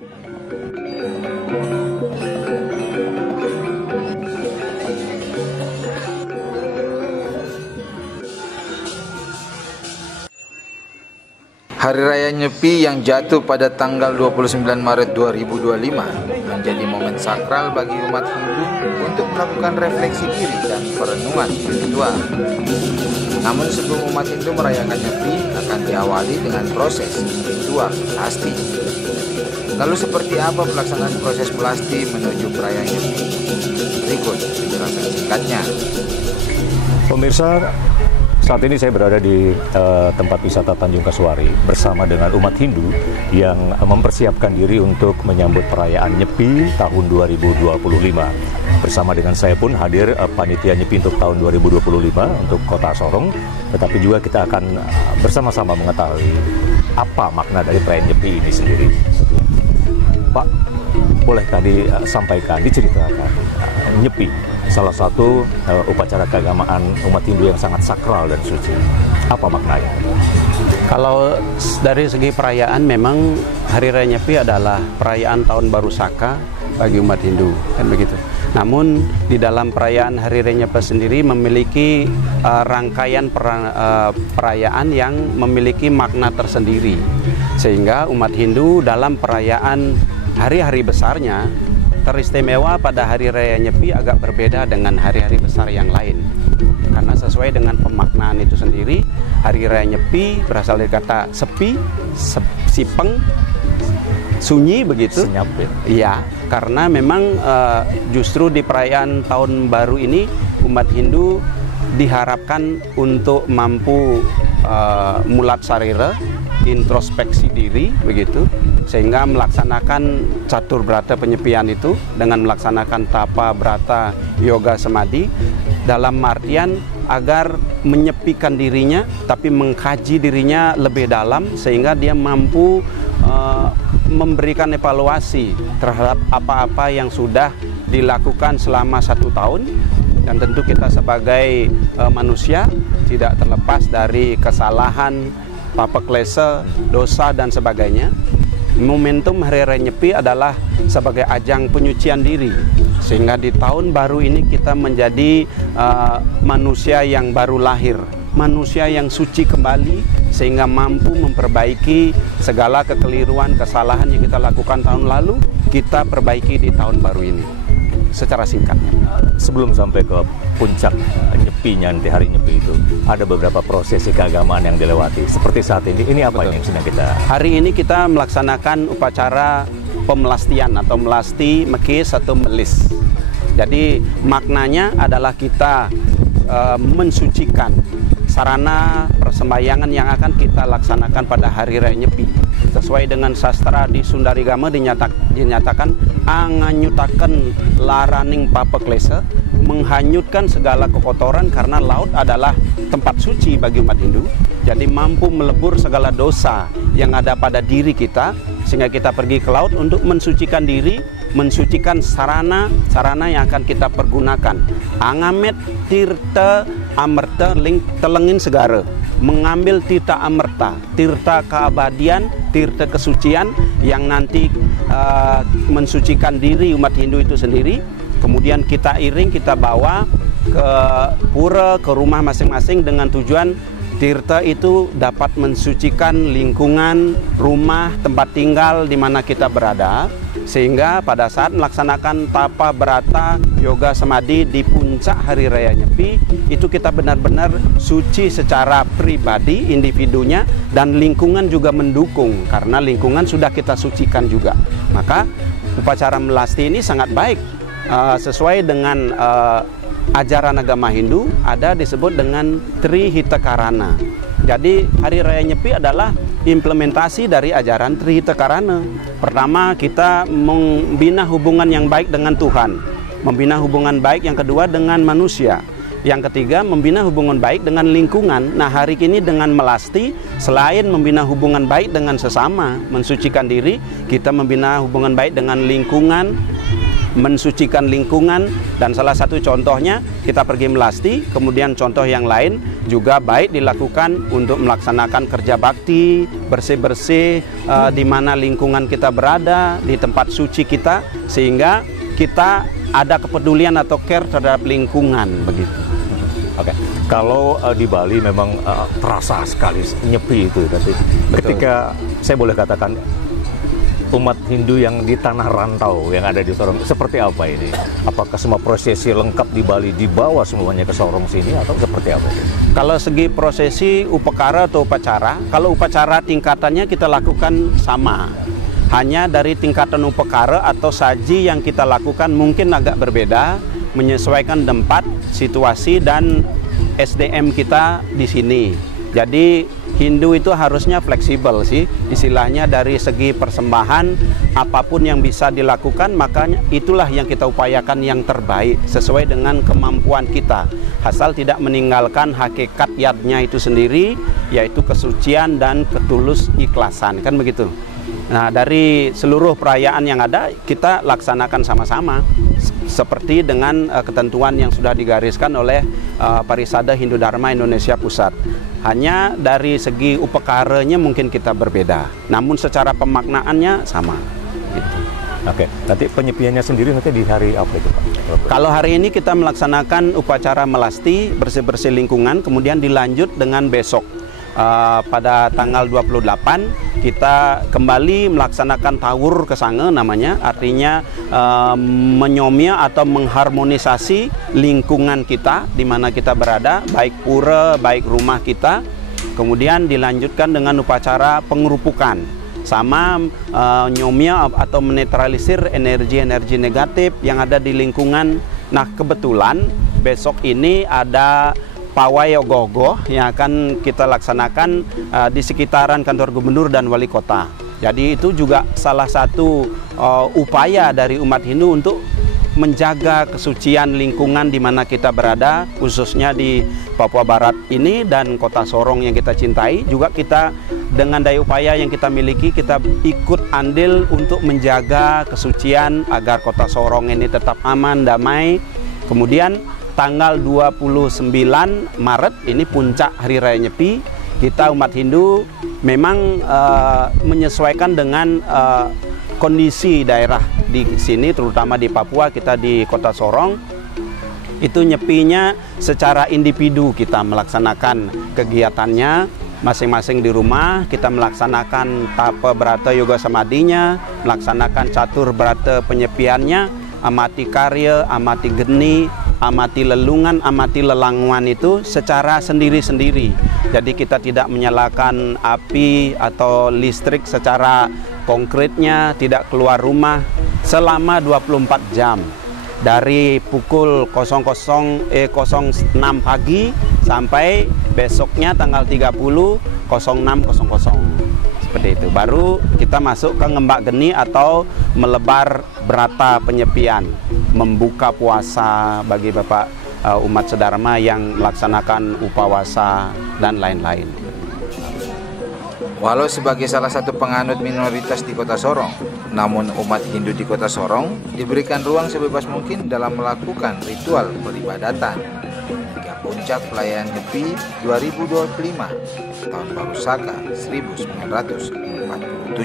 Hari Raya Nyepi yang jatuh pada tanggal 29 Maret 2025 menjadi momen sakral bagi umat Hindu untuk melakukan refleksi diri dan perenungan spiritual. Namun sebelum umat Hindu merayakan Nyepi akan diawali dengan proses ritual melasti. Lalu seperti apa pelaksanaan proses melasti menuju perayaan Nyepi? Berikut penjelasan singkatnya. Pemirsa, saat ini saya berada di tempat wisata Tanjung Kasuari bersama dengan umat Hindu yang mempersiapkan diri untuk menyambut perayaan Nyepi tahun 2025. Bersama dengan saya pun hadir panitia Nyepi untuk tahun 2025 untuk Kota Sorong, tetapi juga kita akan bersama-sama mengetahui apa makna dari perayaan Nyepi ini sendiri. Pak, boleh tadi sampaikan, diceritakan Nyepi, salah satu upacara keagamaan umat Hindu yang sangat sakral dan suci. Apa maknanya? Kalau dari segi perayaan, memang Hari Raya Nyepi adalah perayaan Tahun Baru Saka bagi umat Hindu, kan begitu. Namun di dalam perayaan Hari Raya Nyepi sendiri memiliki rangkaian perayaan yang memiliki makna tersendiri. Sehingga umat Hindu dalam perayaan hari-hari besarnya teristimewa pada Hari Raya Nyepi agak berbeda dengan hari-hari besar yang lain. Karena sesuai dengan pemaknaan itu sendiri, Hari Raya Nyepi berasal dari kata sepi, sipeng, sunyi begitu. Senyap ya? Iya, karena memang justru di perayaan Tahun Baru ini umat Hindu diharapkan untuk mampu mulat sarira, introspeksi diri begitu, sehingga melaksanakan catur brata penyepian itu dengan melaksanakan tapa brata yoga samadhi dalam artian agar menyepikan dirinya tapi mengkaji dirinya lebih dalam sehingga dia mampu memberikan evaluasi terhadap apa-apa yang sudah dilakukan selama 1 tahun. Dan tentu kita sebagai manusia tidak terlepas dari kesalahan, papa klese, dosa dan sebagainya. Momentum Hari Raya Nyepi adalah sebagai ajang penyucian diri, sehingga di tahun baru ini kita menjadi manusia yang baru lahir, manusia yang suci kembali, sehingga mampu memperbaiki segala kekeliruan, kesalahan yang kita lakukan tahun lalu, kita perbaiki di tahun baru ini. Secara singkatnya, sebelum sampai ke puncak Nyepinya nanti hari Nyepi itu ada beberapa prosesi keagamaan yang dilewati. Seperti saat ini apa yang sedang kita? Hari ini kita melaksanakan upacara pemelastian atau melasti, mekis atau melis. Jadi maknanya adalah kita mensucikan sarana persembayangan yang akan kita laksanakan pada Hari Raya Nyepi. Sesuai dengan sastra di Sundarigama dinyatakan anganyutaken laraning papa klese, menghanyutkan segala kekotoran karena laut adalah tempat suci bagi umat Hindu. Jadi mampu melebur segala dosa yang ada pada diri kita sehingga kita pergi ke laut untuk mensucikan diri, mensucikan sarana yang akan kita pergunakan. Angamet tirta amerta ling telengin segara, mengambil tirta amerta, tirta keabadian, tirta kesucian yang nanti mensucikan diri umat Hindu itu sendiri. Kemudian kita iring, kita bawa ke pura, ke rumah masing-masing dengan tujuan tirta itu dapat mensucikan lingkungan, rumah, tempat tinggal di mana kita berada. Sehingga pada saat melaksanakan tapa brata yoga samadhi di puncak Hari Raya Nyepi, itu kita benar-benar suci secara pribadi, individunya, dan lingkungan juga mendukung karena lingkungan sudah kita sucikan juga. Maka upacara melasti ini sangat baik. Sesuai dengan ajaran agama Hindu ada disebut dengan Trihita Karana. Jadi Hari Raya Nyepi adalah implementasi dari ajaran Trihita Karana. Pertama, kita membina hubungan yang baik dengan Tuhan, membina hubungan baik yang kedua dengan manusia, yang ketiga membina hubungan baik dengan lingkungan. Nah, hari ini dengan melasti, selain membina hubungan baik dengan sesama, mensucikan diri, kita membina hubungan baik dengan lingkungan, mensucikan lingkungan, dan salah satu contohnya kita pergi melasti. Kemudian contoh yang lain juga baik dilakukan untuk melaksanakan kerja bakti, bersih-bersih di mana lingkungan kita berada, di tempat suci kita, sehingga kita ada kepedulian atau care terhadap lingkungan begitu. Oke, kalau di Bali memang terasa sekali nyepi itu. Tapi ketika saya boleh katakan umat Hindu yang di tanah rantau yang ada di Sorong, seperti apa ini? Apakah semua prosesi lengkap di Bali dibawa semuanya ke Sorong sini atau seperti apa? Kalau segi prosesi upakara atau upacara, kalau upacara tingkatannya kita lakukan sama. Hanya dari tingkatan upakara atau saji yang kita lakukan mungkin agak berbeda, menyesuaikan tempat, situasi, dan SDM kita di sini. Jadi Hindu itu harusnya fleksibel sih, istilahnya dari segi persembahan, apapun yang bisa dilakukan, makanya itulah yang kita upayakan yang terbaik, sesuai dengan kemampuan kita. Asal tidak meninggalkan hakikat yatnya itu sendiri, yaitu kesucian dan ketulus ikhlasan, kan begitu. Nah, dari seluruh perayaan yang ada, kita laksanakan sama-sama seperti dengan ketentuan yang sudah digariskan oleh Parisada Hindu Dharma Indonesia Pusat. Hanya dari segi upakaranya mungkin kita berbeda, namun secara pemaknaannya sama. Gitu. Oke, nanti penyepiannya sendiri nanti di hari apa itu, Pak? Kalau hari ini kita melaksanakan upacara melasti, bersih-bersih lingkungan, kemudian dilanjut dengan besok. Pada tanggal 28 kita kembali melaksanakan tawur kesange namanya, artinya menyomya atau mengharmonisasi lingkungan kita di mana kita berada, baik pura, baik rumah kita. Kemudian dilanjutkan dengan upacara pengerupukan, sama nyomya atau menetralisir energi-energi negatif yang ada di lingkungan. Nah, kebetulan besok ini ada pawai ogoh-ogoh yang akan kita laksanakan di sekitaran kantor gubernur dan wali kota. Jadi itu juga salah satu upaya dari umat Hindu untuk menjaga kesucian lingkungan di mana kita berada, khususnya di Papua Barat ini dan kota Sorong yang kita cintai. Juga kita dengan daya upaya yang kita miliki, kita ikut andil untuk menjaga kesucian agar kota Sorong ini tetap aman, damai. Kemudian tanggal 29 Maret ini puncak Hari Raya Nyepi. Kita umat Hindu memang menyesuaikan dengan kondisi daerah di sini, terutama di Papua, kita di kota Sorong. Itu nyepinya secara individu kita melaksanakan kegiatannya masing-masing di rumah. Kita melaksanakan tapa brata yoga samadinya, melaksanakan catur brata penyepiannya, amati karya, amati geni, amati lelungan, amati lelanguan itu secara sendiri-sendiri. Jadi kita tidak menyalakan api atau listrik secara konkretnya, tidak keluar rumah selama 24 jam. Dari pukul 06 pagi sampai besoknya tanggal 30 06.00. Seperti itu. Baru kita masuk ke ngembak geni atau melebar brata penyepian, membuka puasa bagi Bapak umat sedharma yang melaksanakan upawasa dan lain-lain. Walau sebagai salah satu penganut minoritas di kota Sorong, namun umat Hindu di kota Sorong diberikan ruang sebebas mungkin dalam melakukan ritual peribadatan hingga puncak perayaan Nyepi 2025 Tahun Baru Saka 1947.